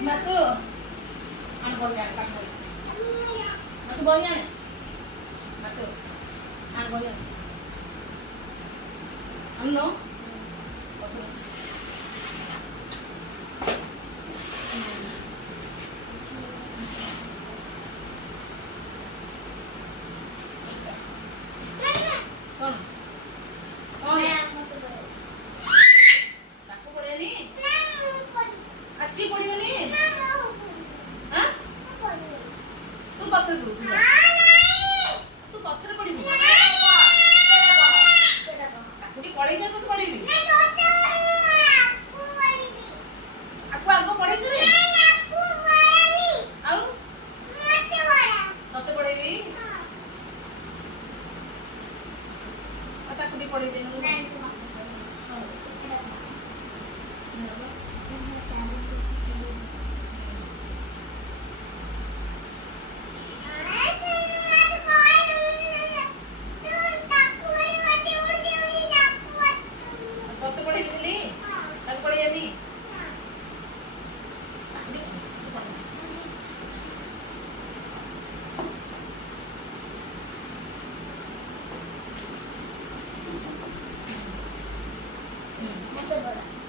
Batu, anu boleh angkat boleh. Batu bolehnya nih. Batu, anu boleh. Anu, kosong. Son, son. Aku boleh nih. Asli boleh nih. Hah? ତୁ ପଛରେ ପଡୁ ତୁ ପଛରେ ପଡିବୁ ତାକୁ ଟିକେ ପଢେଇ ଯା ତୁ ପଢେଇବି ଆକୁ ଆଗ ପଢେଇ ସାରେ ଆଉ ତତେ ପଢେଇବି ଆଉ ତାକୁ ଟିକେ ପଢେଇ ଦେନୁ ତତେ ପଢେଇବି ଖାଲି ତାକୁ ପଢେଇବି Masih bola.